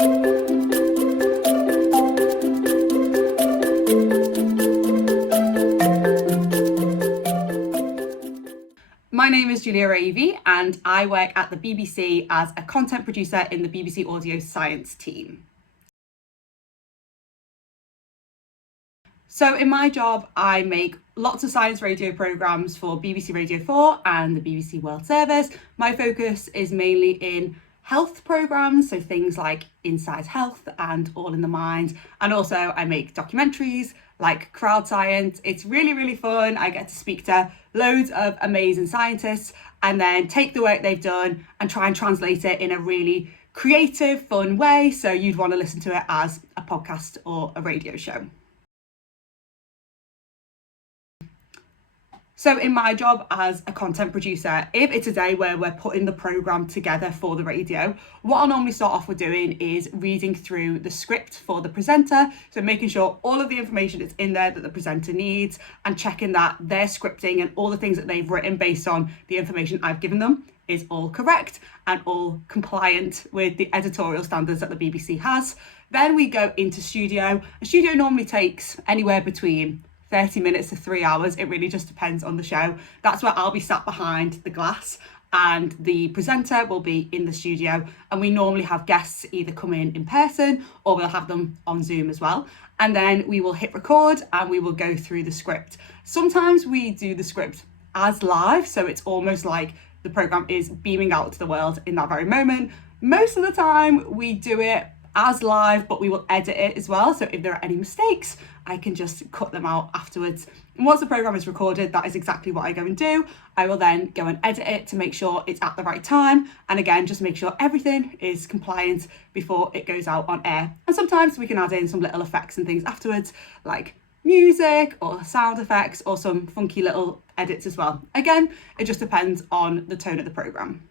My name is Julia Ravey and I work at the BBC as a content producer in the BBC Audio Science team. So in my job, I make lots of science radio programmes for BBC Radio 4 and the BBC World Service. My focus is mainly in health programmes, so things like Inside Health and All in the Mind. And also I make documentaries like Crowd Science. It's really, really fun. I get to speak to loads of amazing scientists and then take the work they've done and try and translate it in a really creative, fun way. So you'd want to listen to it as a podcast or a radio show. So in my job as a content producer, if it's a day where we're putting the programme together for the radio, what I'll normally start off with doing is reading through the script for the presenter. So making sure all of the information is in there that the presenter needs and checking that their scripting and all the things that they've written based on the information I've given them is all correct and all compliant with the editorial standards that the BBC has. Then we go into studio. A studio normally takes anywhere between 30 minutes to 3 hours. It really just depends on the show. That's where I'll be sat behind the glass and the presenter will be in the studio, and we normally have guests either come in person or we'll have them on Zoom as well. And then we will hit record and we will go through the script. Sometimes we do the script as live, so it's almost like the programme is beaming out to the world in that very moment. Most of the time we do it as live, but we will edit it as well. So if there are any mistakes, I can just cut them out afterwards. And once the programme is recorded, that is exactly what I go and do. I will then go and edit it to make sure it's at the right time. And again, just make sure everything is compliant before it goes out on air. And sometimes we can add in some little effects and things afterwards, like music or sound effects or some funky little edits as well. Again, it just depends on the tone of the programme.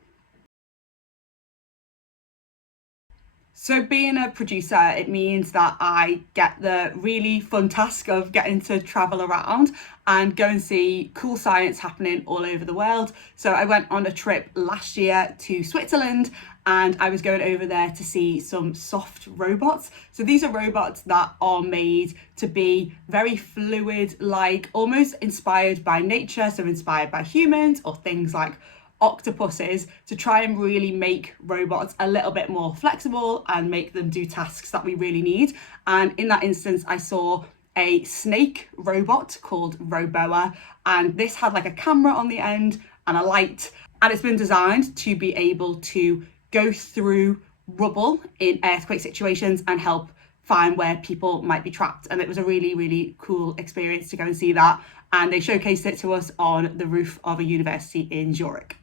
So being a producer, it means that I get the really fun task of getting to travel around and go and see cool science happening all over the world. So I went on a trip last year to Switzerland and I was going over there to see some soft robots. So these are robots that are made to be very fluid, like almost inspired by nature, so inspired by humans or things like octopuses, to try and really make robots a little bit more flexible and make them do tasks that we really need. And in that instance, I saw a snake robot called Roboa, and this had like a camera on the end and a light, and it's been designed to be able to go through rubble in earthquake situations and help find where people might be trapped. And it was a really, really cool experience to go and see that. And they showcased it to us on the roof of a university in Zurich.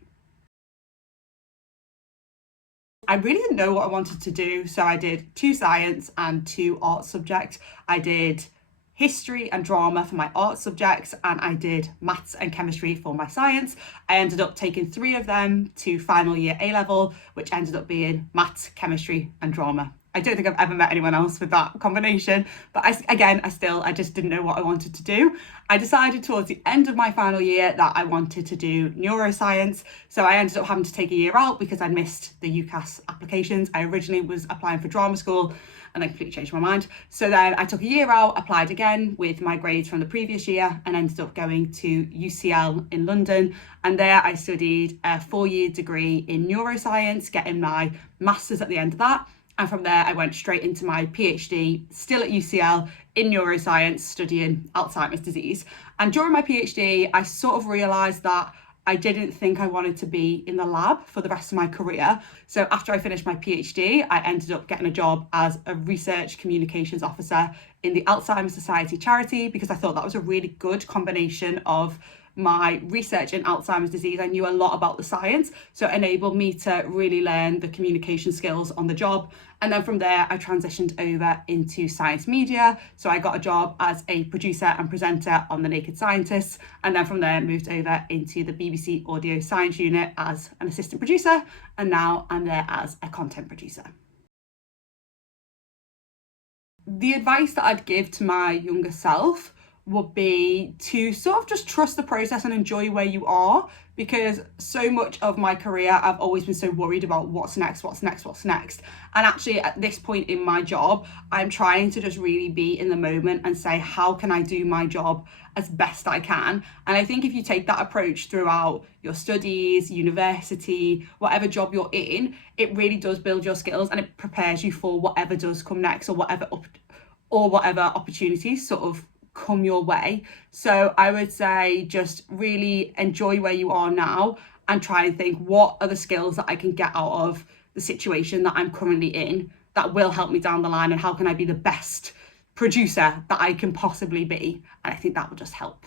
I really didn't know what I wanted to do, so I did 2 science and 2 art subjects. I did history and drama for my art subjects, and I did maths and chemistry for my science. I ended up taking 3 of them to final year A-level, which ended up being maths, chemistry and drama. I don't think I've ever met anyone else with that combination, but I just didn't know what I wanted to do. I decided towards the end of my final year that I wanted to do neuroscience, so I ended up having to take a year out because I missed the UCAS applications. I originally was applying for drama school and I completely changed my mind. So then I took a year out, applied again with my grades from the previous year, and ended up going to UCL in London. And there I studied a 4-year degree in neuroscience, getting my master's at the end of that. And from there, I went straight into my PhD, still at UCL, in neuroscience, studying Alzheimer's disease. And during my PhD, I sort of realised that I didn't think I wanted to be in the lab for the rest of my career. So after I finished my PhD, I ended up getting a job as a research communications officer in the Alzheimer's Society charity, because I thought that was a really good combination of my research in Alzheimer's disease. I knew a lot about the science, so it enabled me to really learn the communication skills on the job. And then from there, I transitioned over into science media. So I got a job as a producer and presenter on The Naked Scientists. And then from there, moved over into the BBC Audio Science unit as an assistant producer. And now I'm there as a content producer. The advice that I'd give to my younger self would be to sort of just trust the process and enjoy where you are. because so much of my career I've always been so worried about what's next, and actually at this point in my job I'm trying to just really be in the moment and say, how can I do my job as best I can? And I think if you take that approach throughout your studies, university, whatever job you're in, it really does build your skills and it prepares you for whatever does come next, or whatever opportunities sort of come your way. So I would say just really enjoy where you are now and try and think, what are the skills that I can get out of the situation that I'm currently in that will help me down the line, and how can I be the best producer that I can possibly be? And I think that will just help.